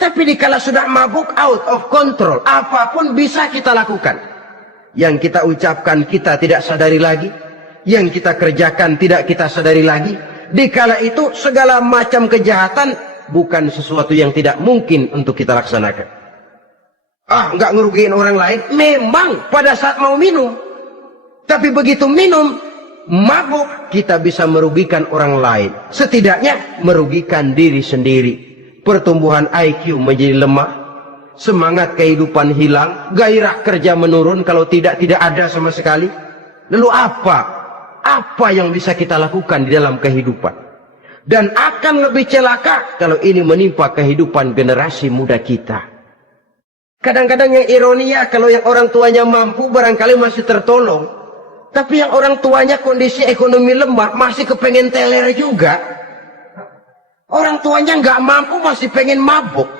Tapi dikala sudah mabuk, out of control, apapun bisa kita lakukan. Yang kita ucapkan kita tidak sadari lagi, yang kita kerjakan tidak kita sadari lagi. Dikala itu segala macam kejahatan bukan sesuatu yang tidak mungkin untuk kita laksanakan. Nggak ngerugiin orang lain, memang pada saat mau minum. Tapi begitu minum, mabuk, kita bisa merugikan orang lain. Setidaknya merugikan diri sendiri. Pertumbuhan IQ menjadi lemah, semangat kehidupan hilang, gairah kerja menurun, kalau tidak ada sama sekali. Lalu apa yang bisa kita lakukan di dalam kehidupan? Dan akan lebih celaka kalau ini menimpa kehidupan generasi muda kita. Kadang-kadang yang ironinya, kalau yang orang tuanya mampu barangkali masih tertolong, tapi yang orang tuanya kondisi ekonomi lemah masih kepengen teler juga. Orang tuanya nggak mampu masih pengen mabuk.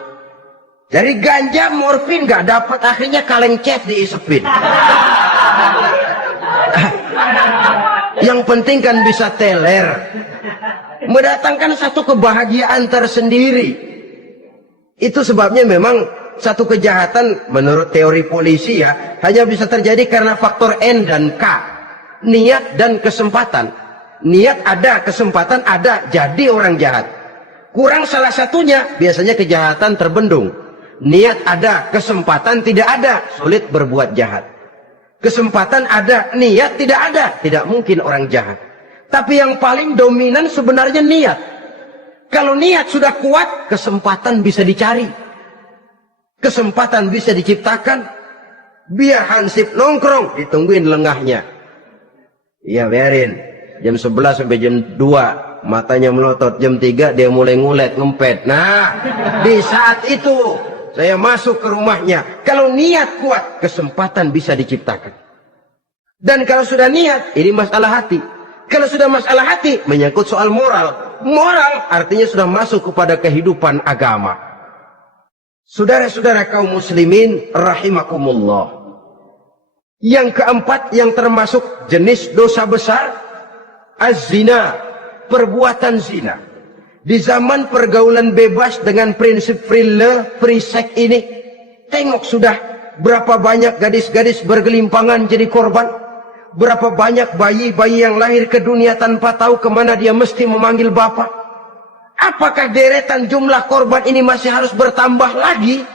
Dari ganja, morfin nggak dapat, akhirnya kaleng cat diisepin. Yang penting kan bisa teler, mendatangkan satu kebahagiaan tersendiri. Itu sebabnya memang satu kejahatan menurut teori polisi ya hanya bisa terjadi karena faktor N dan K, niat dan kesempatan. Niat ada, kesempatan ada, jadi orang jahat. Kurang salah satunya, biasanya kejahatan terbendung. Niat ada, kesempatan tidak ada, sulit berbuat jahat. Kesempatan ada, niat tidak ada, tidak mungkin orang jahat. Tapi yang paling dominan sebenarnya niat. Kalau niat sudah kuat, kesempatan bisa dicari. Kesempatan bisa diciptakan. Biar Hansip nongkrong, ditungguin lengahnya. Iya, biarin. Jam 11 sampai jam 2. Matanya melotot, jam 3 dia mulai ngulet, ngempet. Nah, di saat itu saya masuk ke rumahnya. Kalau niat kuat, kesempatan bisa diciptakan. Dan kalau sudah niat, ini masalah hati. Kalau sudah masalah hati, menyangkut soal moral. Moral artinya sudah masuk kepada kehidupan agama. Saudara-saudara kaum muslimin rahimakumullah. Yang keempat yang termasuk jenis dosa besar, az-zina. Perbuatan zina. Di zaman pergaulan bebas dengan prinsip free love, free sex ini, tengok sudah berapa banyak gadis-gadis bergelimpangan jadi korban. Berapa banyak bayi-bayi yang lahir ke dunia tanpa tahu kemana dia mesti memanggil bapak. Apakah deretan jumlah korban ini masih harus bertambah lagi?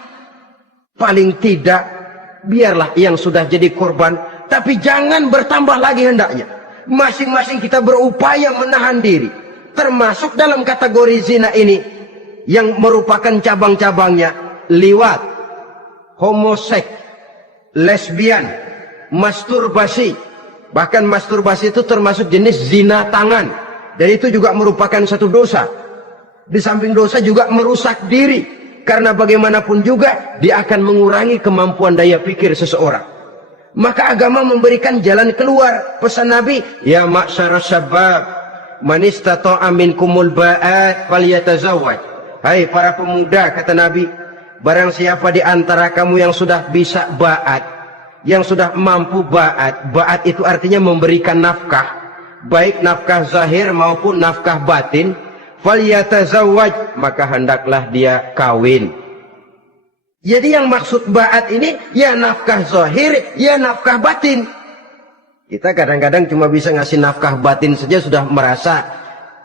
Paling tidak, biarlah yang sudah jadi korban, tapi jangan bertambah lagi hendaknya. Masing-masing kita berupaya menahan diri, termasuk dalam kategori zina ini yang merupakan cabang-cabangnya liwat, homoseks, lesbian, masturbasi. Bahkan masturbasi itu termasuk jenis zina tangan, dan itu juga merupakan satu dosa. Di samping dosa juga merusak diri, karena bagaimanapun juga dia akan mengurangi kemampuan daya pikir seseorang. Maka agama memberikan jalan keluar. Pesan Nabi, ya ma'syarus syabab, man istata'a minkumul ba'at falyatazawwaj. Hai para pemuda, kata Nabi, barang siapa di antara kamu yang sudah bisa ba'at, yang sudah mampu ba'at. Ba'at itu artinya memberikan nafkah, baik nafkah zahir maupun nafkah batin. Falyatazawwaj, maka hendaklah dia kawin. Jadi yang maksud ba'at ini, ya nafkah zahir, ya nafkah batin. Kita kadang-kadang cuma bisa ngasih nafkah batin saja sudah merasa,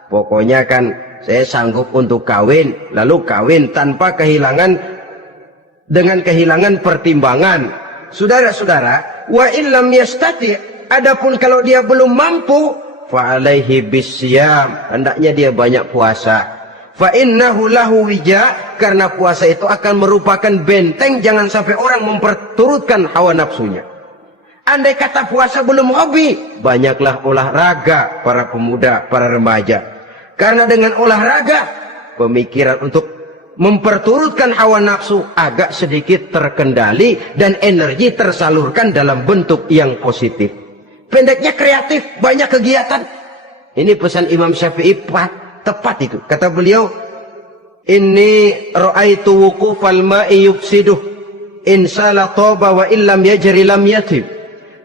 pokoknya kan saya sanggup untuk kawin, lalu kawin tanpa kehilangan, dengan kehilangan pertimbangan. Saudara-saudara, wa illam yastati, adapun kalau dia belum mampu, fa alaihi bisyam, hendaknya dia banyak puasa. Fa innahu lahu wija, karena puasa itu akan merupakan benteng jangan sampai orang memperturutkan hawa nafsunya. Andai kata puasa belum hobi, banyaklah olahraga para pemuda, para remaja. Karena dengan olahraga, pemikiran untuk memperturutkan hawa nafsu agak sedikit terkendali dan energi tersalurkan dalam bentuk yang positif. Pendeknya kreatif, banyak kegiatan. Ini pesan Imam Syafi'i tepat itu. Kata beliau, inni ra'aitu wuqufal ma'i yufsiduh insala toba wa illam yajri lam yatib.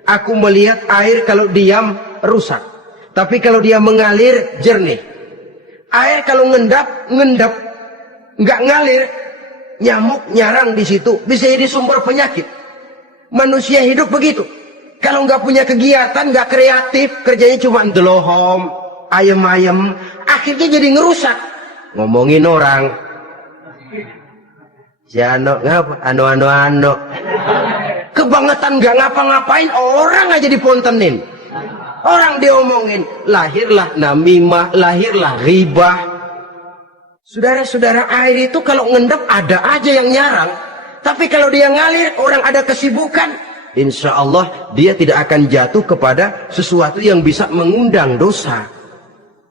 Aku melihat air kalau diam rusak, tapi kalau dia mengalir jernih. Air kalau ngendap nggak ngalir, nyamuk nyarang di situ, bisa jadi sumber penyakit. Manusia hidup begitu. Kalau nggak punya kegiatan, nggak kreatif, kerjanya cuma delohom, ayem-ayem, akhirnya jadi ngerusak. Ngomongin orang, si ano ngapa, ano. Kebangetan nggak ngapa-ngapain, orang aja dipontenin. Orang diomongin, lahirlah namimah, lahirlah ribah. Saudara-saudara, air itu kalau ngendap ada aja yang nyarang. Tapi kalau dia ngalir, orang ada kesibukan, insya Allah dia tidak akan jatuh kepada sesuatu yang bisa mengundang dosa.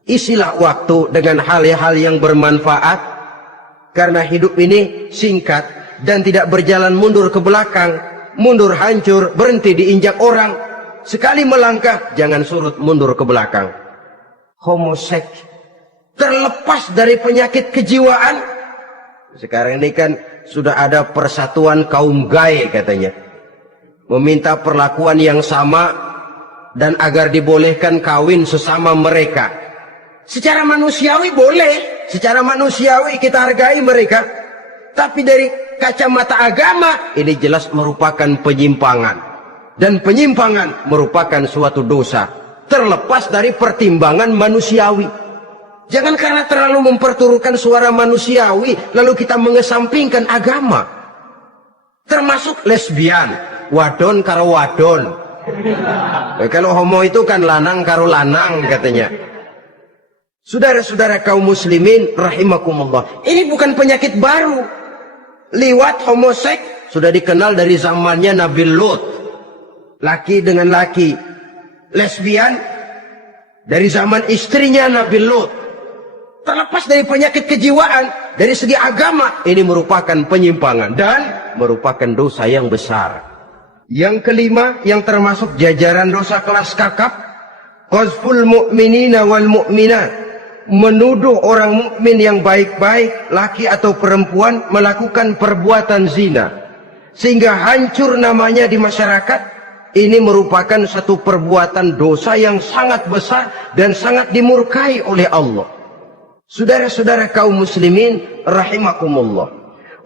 Isilah waktu dengan hal-hal yang bermanfaat, karena hidup ini singkat dan tidak berjalan mundur ke belakang, mundur hancur, berhenti diinjak orang. Sekali melangkah, jangan surut mundur ke belakang. Homoseks, terlepas dari penyakit kejiwaan. Sekarang ini kan sudah ada persatuan kaum gay katanya. Meminta perlakuan yang sama dan agar dibolehkan kawin sesama mereka. Secara manusiawi boleh, secara manusiawi kita hargai mereka. Tapi dari kacamata agama, ini jelas merupakan penyimpangan. Dan penyimpangan merupakan suatu dosa, terlepas dari pertimbangan manusiawi. Jangan karena terlalu memperturutkan suara manusiawi lalu kita mengesampingkan agama. Termasuk lesbian, wadon karo wadon. Kalau homo itu kan lanang karo lanang katanya. Saudara-saudara kaum muslimin rahimakumullah, ini bukan penyakit baru. Liwat, homoseks sudah dikenal dari zamannya Nabi Lut. Laki dengan laki. Lesbian dari zaman istrinya Nabi Lut. Terlepas dari penyakit kejiwaan, dari segi agama, ini merupakan penyimpangan dan merupakan dosa yang besar. Yang kelima, yang termasuk jajaran dosa kelas kakap, qazful mu'minina wal mu'minat, menuduh orang mukmin yang baik-baik, laki atau perempuan, melakukan perbuatan zina sehingga hancur namanya di masyarakat. Ini merupakan satu perbuatan dosa yang sangat besar dan sangat dimurkai oleh Allah. Saudara-saudara kaum muslimin rahimakumullah.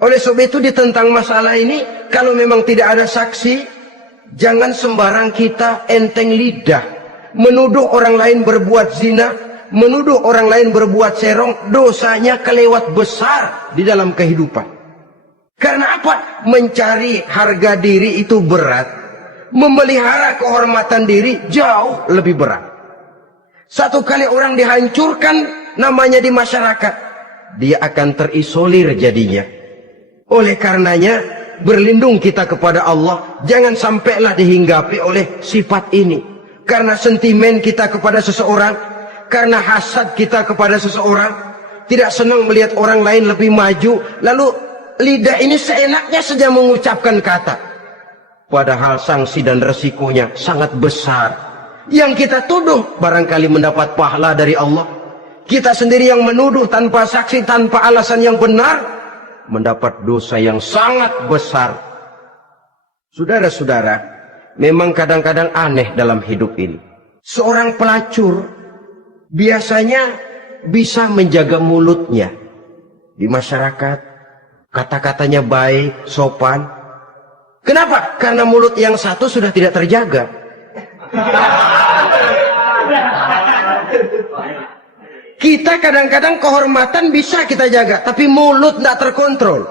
Oleh sebab itu tentang masalah ini, kalau memang tidak ada saksi, jangan sembarang kita enteng lidah menuduh orang lain berbuat zina, menuduh orang lain berbuat serong. Dosanya kelewat besar di dalam kehidupan. Karena apa? Mencari harga diri itu berat, memelihara kehormatan diri jauh lebih berat. Satu kali orang dihancurkan namanya di masyarakat, dia akan terisolir jadinya. Oleh karenanya, berlindung kita kepada Allah, jangan sampailah dihinggapi oleh sifat ini. Karena sentimen kita kepada seseorang, karena hasad kita kepada seseorang, tidak senang melihat orang lain lebih maju, lalu lidah ini seenaknya saja mengucapkan kata. Padahal sanksi dan resikonya sangat besar. Yang kita tuduh barangkali mendapat pahala dari Allah. Kita sendiri yang menuduh tanpa saksi, tanpa alasan yang benar, mendapat dosa yang sangat besar. Saudara-saudara, memang kadang-kadang aneh dalam hidup ini. Seorang pelacur biasanya bisa menjaga mulutnya di masyarakat, kata-katanya baik, sopan. Kenapa? Karena mulut yang satu sudah tidak terjaga. Kita kadang-kadang kehormatan bisa kita jaga, tapi mulut tidak terkontrol.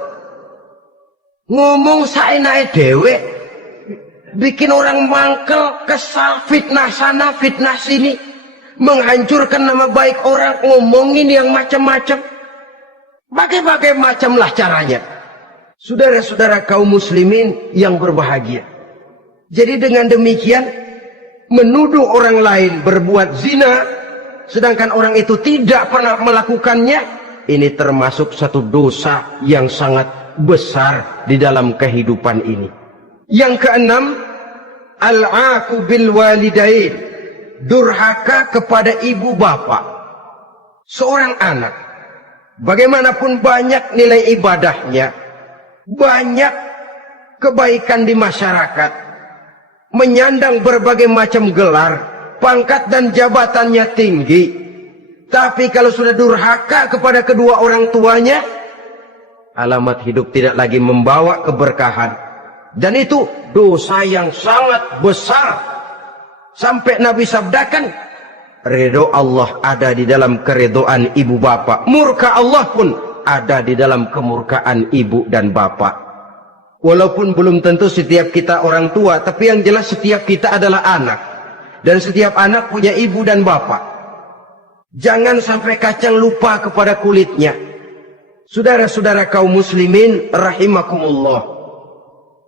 Ngomong saenake dhewe, bikin orang mangkel, kesal, fitnah sana, fitnah sini, menghancurkan nama baik orang, ngomongin yang macam-macam. Bagai-bagai macamlah caranya. Saudara-saudara kaum muslimin yang berbahagia. Jadi dengan demikian, menuduh orang lain berbuat zina, sedangkan orang itu tidak pernah melakukannya, ini termasuk satu dosa yang sangat besar di dalam kehidupan ini. Yang keenam, al-aqu bil walidain, durhaka kepada ibu bapak. Seorang anak, bagaimanapun banyak nilai ibadahnya, banyak kebaikan di masyarakat, menyandang berbagai macam gelar, pangkat dan jabatannya tinggi, tapi kalau sudah durhaka kepada kedua orang tuanya, alamat hidup tidak lagi membawa keberkahan. Dan itu dosa yang sangat besar. Sampai Nabi sabdakan, ridho Allah ada di dalam keridhaan ibu bapak, murka Allah pun ada di dalam kemurkaan ibu dan bapak. Walaupun belum tentu setiap kita orang tua, tapi yang jelas setiap kita adalah anak. Dan setiap anak punya ibu dan bapak. Jangan sampai kacang lupa kepada kulitnya. Saudara-saudara kaum muslimin rahimakumullah,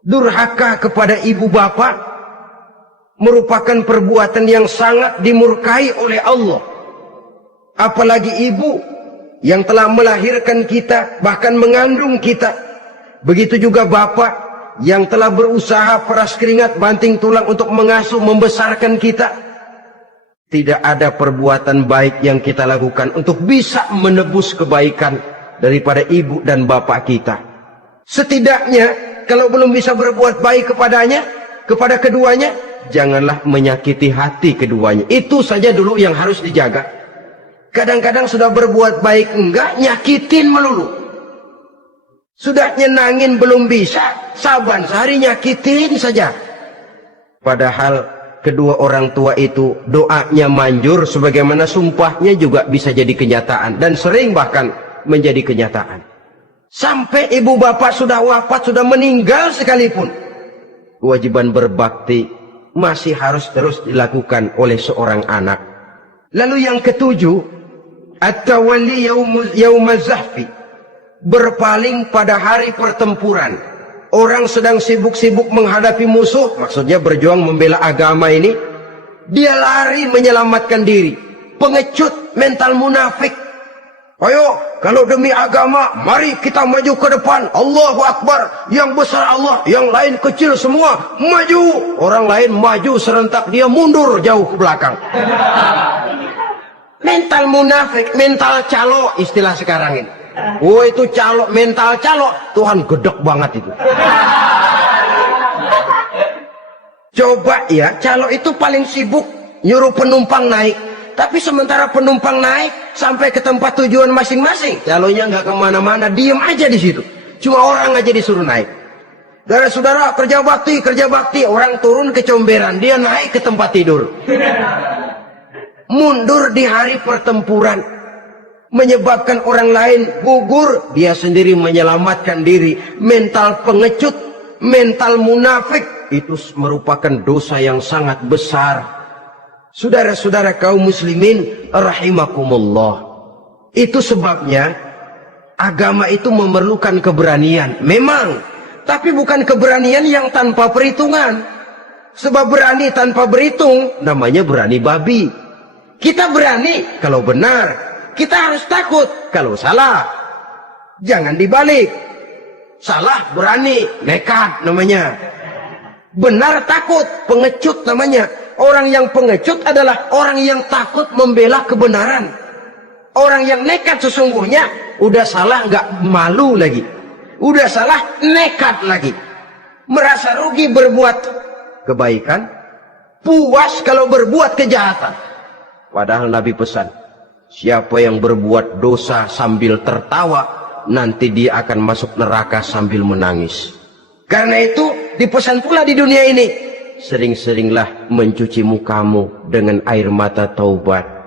durhaka kepada ibu bapak merupakan perbuatan yang sangat dimurkai oleh Allah. Apalagi ibu yang telah melahirkan kita, bahkan mengandung kita. Begitu juga bapak yang telah berusaha peras keringat banting tulang untuk mengasuh membesarkan kita. Tidak ada perbuatan baik yang kita lakukan untuk bisa menebus kebaikan daripada ibu dan bapak kita. Setidaknya kalau belum bisa berbuat baik kepadanya, kepada keduanya, janganlah menyakiti hati keduanya. Itu saja dulu yang harus dijaga. Kadang-kadang sudah berbuat baik enggak, nyakitin melulu. Sudah nyenangin belum bisa, saban sehari nyakitin saja. Padahal kedua orang tua itu doanya manjur, sebagaimana sumpahnya juga bisa jadi kenyataan. Dan sering bahkan menjadi kenyataan. Sampai ibu bapak sudah wafat, sudah meninggal sekalipun, kewajiban berbakti masih harus terus dilakukan oleh seorang anak. Lalu yang ketujuh, at-tawalli yaumaz zahfi, berpaling pada hari pertempuran. Orang sedang sibuk-sibuk menghadapi musuh, maksudnya berjuang membela agama ini, dia lari menyelamatkan diri. Pengecut, mental munafik. Ayo, kalau demi agama, mari kita maju ke depan. Allahu Akbar, yang besar Allah, yang lain kecil semua, maju. Orang lain maju serentak, dia mundur jauh ke belakang. Mental munafik, mental calo, istilah sekarang ini. Oh, itu calo, mental calo, Tuhan gedek banget itu. Coba ya, calo itu paling sibuk nyuruh penumpang naik. Tapi sementara penumpang naik sampai ke tempat tujuan masing-masing, calonya nggak kemana-mana, diem aja di situ. Cuma orang aja disuruh naik. Saudara-saudara, kerja bakti, orang turun ke comberan, dia naik ke tempat tidur. Mundur di hari pertempuran, menyebabkan orang lain gugur, dia sendiri menyelamatkan diri. Mental pengecut, mental munafik, itu merupakan dosa yang sangat besar. Saudara-saudara kaum muslimin rahimakumullah, itu sebabnya agama itu memerlukan keberanian, memang, tapi bukan keberanian yang tanpa perhitungan. Sebab berani tanpa berhitung namanya berani babi. Kita berani kalau benar, kita harus takut kalau salah. Jangan dibalik. Salah berani, nekat namanya. Benar takut, pengecut namanya. Orang yang pengecut adalah orang yang takut membela kebenaran. Orang yang nekat sesungguhnya udah salah nggak malu lagi, udah salah nekat lagi, merasa rugi berbuat kebaikan, puas kalau berbuat kejahatan. Padahal Nabi pesan, siapa yang berbuat dosa sambil tertawa, nanti dia akan masuk neraka sambil menangis. Karena itu dipesan pula di dunia ini, sering-seringlah mencuci mukamu dengan air mata taubat.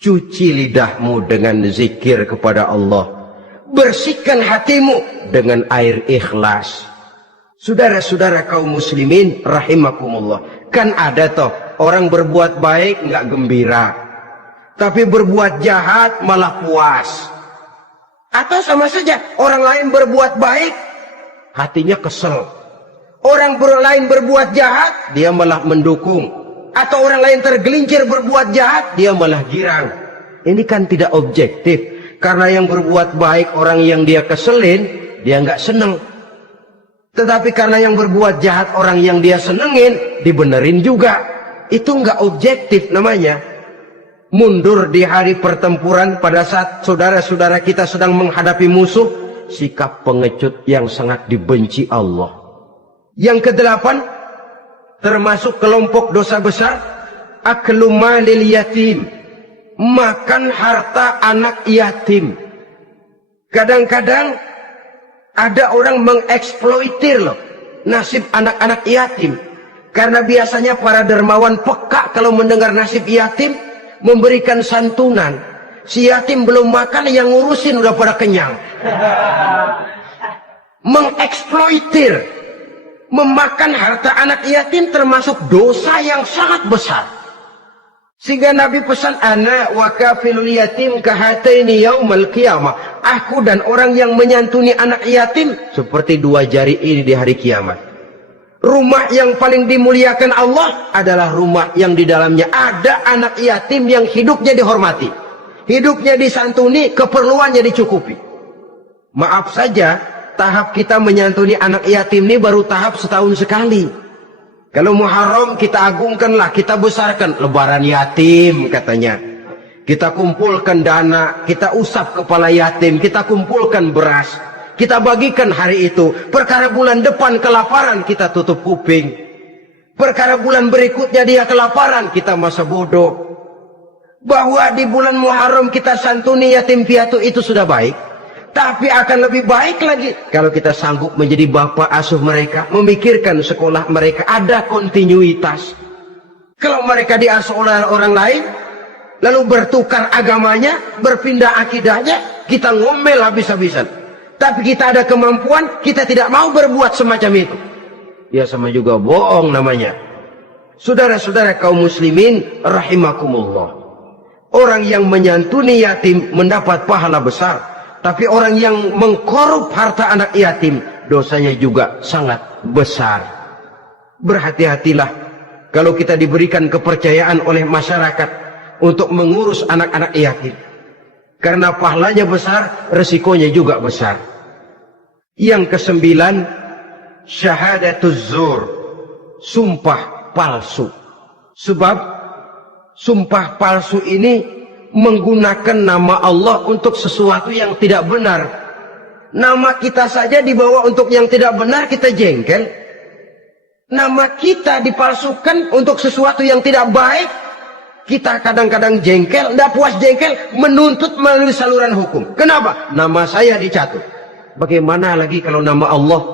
Cuci lidahmu dengan zikir kepada Allah. Bersihkan hatimu dengan air ikhlas. Saudara-saudara kaum muslimin rahimakumullah, kan ada toh orang berbuat baik nggak gembira, tapi berbuat jahat malah puas. Atau sama saja, orang lain berbuat baik, hatinya kesel. Orang lain berbuat jahat, dia malah mendukung. Atau orang lain tergelincir berbuat jahat, dia malah girang. Ini kan tidak objektif. Karena yang berbuat baik, orang yang dia keselin, dia nggak seneng. Tetapi karena yang berbuat jahat orang yang dia senengin, dibenerin juga. Itu nggak objektif namanya. Mundur di hari pertempuran pada saat saudara-saudara kita sedang menghadapi musuh, sikap pengecut yang sangat dibenci Allah. Yang kedelapan, termasuk kelompok dosa besar, aklu malil yatim, makan harta anak yatim. Kadang-kadang ada orang mengeksploitir loh nasib anak-anak yatim. Karena biasanya para dermawan peka kalau mendengar nasib yatim, memberikan santunan. Si yatim belum makan, yang ngurusin udah pada kenyang. Mengeksploitir, memakan harta anak yatim termasuk dosa yang sangat besar. Sehingga Nabi pesan, ana wa kafilul yatim kahataini yaumal qiyamah. Aku dan orang yang menyantuni anak yatim seperti dua jari ini di hari kiamat. Rumah yang paling dimuliakan Allah adalah rumah yang di dalamnya ada anak yatim yang hidupnya dihormati, hidupnya disantuni, keperluannya dicukupi. Maaf saja, tahap kita menyantuni anak yatim ini baru tahap setahun sekali. Kalau Muharram kita agungkanlah, kita besarkan. Lebaran yatim katanya. Kita kumpulkan dana, kita usap kepala yatim, kita kumpulkan beras, kita bagikan hari itu. Perkara bulan depan kelaparan, kita tutup kuping. Perkara bulan berikutnya dia kelaparan, kita masa bodoh. Bahwa di bulan Muharram kita santuni yatim piatu itu sudah baik. Tapi akan lebih baik lagi kalau kita sanggup menjadi bapak asuh mereka, memikirkan sekolah mereka, ada kontinuitas. Kalau mereka diasuh oleh orang lain, lalu bertukar agamanya, berpindah akidahnya, kita ngomel habis-habisan. Tapi kita ada kemampuan, kita tidak mau berbuat semacam itu. Ya sama juga bohong namanya. Saudara-saudara kaum muslimin rahimakumullah. Orang yang menyantuni yatim mendapat pahala besar. Tapi orang yang mengkorup harta anak yatim, dosanya juga sangat besar. Berhati-hatilah kalau kita diberikan kepercayaan oleh masyarakat untuk mengurus anak-anak yatim. Karena pahalanya besar, resikonya juga besar. Yang kesembilan, syahadatuz zur, sumpah palsu. Sebab sumpah palsu ini menggunakan nama Allah untuk sesuatu yang tidak benar. Nama kita saja dibawa untuk yang tidak benar, kita jengkel. Nama kita dipalsukan untuk sesuatu yang tidak baik, kita kadang-kadang jengkel. Tidak puas jengkel, menuntut melalui saluran hukum. Kenapa? Nama saya dicatut. Bagaimana lagi kalau nama Allah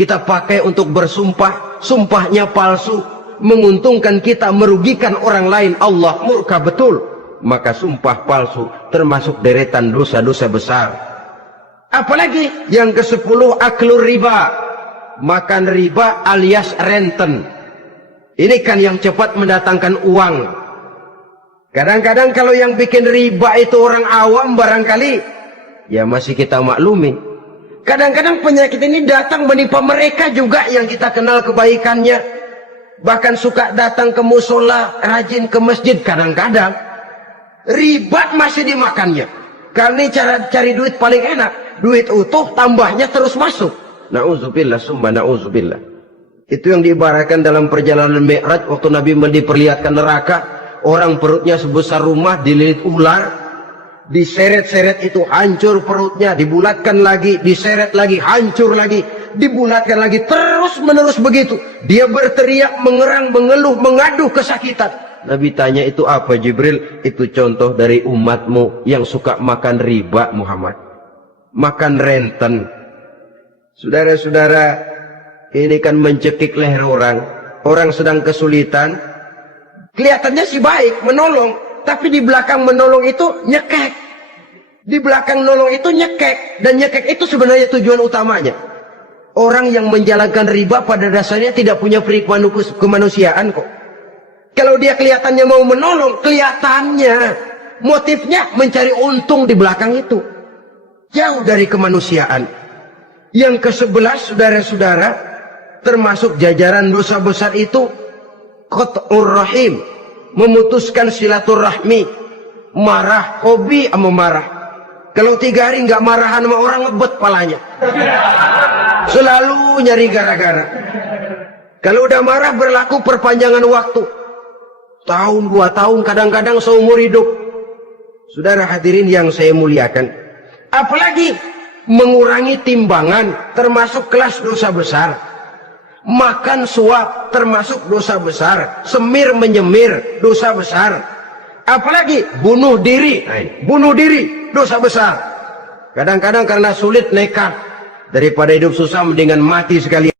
kita pakai untuk bersumpah, sumpahnya palsu, menguntungkan kita, merugikan orang lain, Allah murka betul. Maka sumpah palsu termasuk deretan dosa-dosa besar. Apalagi yang ke-10, aklur riba, makan riba alias renten. Ini kan yang cepat mendatangkan uang. Kadang-kadang kalau yang bikin riba itu orang awam barangkali, ya masih kita maklumi. Kadang-kadang penyakit ini datang menimpa mereka juga yang kita kenal kebaikannya. Bahkan suka datang ke musola, rajin ke masjid kadang-kadang. Riba masih dimakannya. Karena ini cara cari duit paling enak. Duit utuh, tambahnya terus masuk. Na'udzubillah, summa na'udzubillah. Itu yang diibaratkan dalam perjalanan Mi'raj waktu Nabi diperlihatkan neraka. Orang perutnya sebesar rumah, dililit ular. Diseret-seret itu hancur perutnya. Dibulatkan lagi, diseret lagi, hancur lagi. Dibulatkan lagi, terus menerus begitu. Dia berteriak, mengerang, mengeluh, mengaduh kesakitan. Nabi tanya, itu apa Jibril? Itu contoh dari umatmu yang suka makan riba Muhammad. Makan renten. Saudara-saudara, ini kan mencekik leher orang. Orang sedang kesulitan. Kelihatannya sih baik, menolong. Tapi di belakang menolong itu nyekek. Di belakang nolong itu nyekek. Dan nyekek itu sebenarnya tujuan utamanya. Orang yang menjalankan riba pada dasarnya tidak punya perikmanusiaan kemanusiaan kok. Kalau dia kelihatannya mau menolong, kelihatannya motifnya mencari untung di belakang itu. Jauh dari kemanusiaan. Yang ke-11, saudara-saudara, termasuk jajaran dosa besar itu, qat'ur rahim, memutuskan silaturahmi. Marah, hobi sama marah. Kalau 3 hari nggak marahan sama orang, ngebet palanya. Selalu nyari gara-gara. Kalau udah marah berlaku perpanjangan waktu. Tahun, 2 tahun, kadang-kadang seumur hidup. Saudara hadirin yang saya muliakan. Apalagi mengurangi timbangan termasuk kelas dosa besar. Makan suap termasuk dosa besar. Semir menyemir dosa besar. Apalagi bunuh diri. Bunuh diri dosa besar. Kadang-kadang karena sulit nekat. Daripada hidup susah mendingan mati sekali.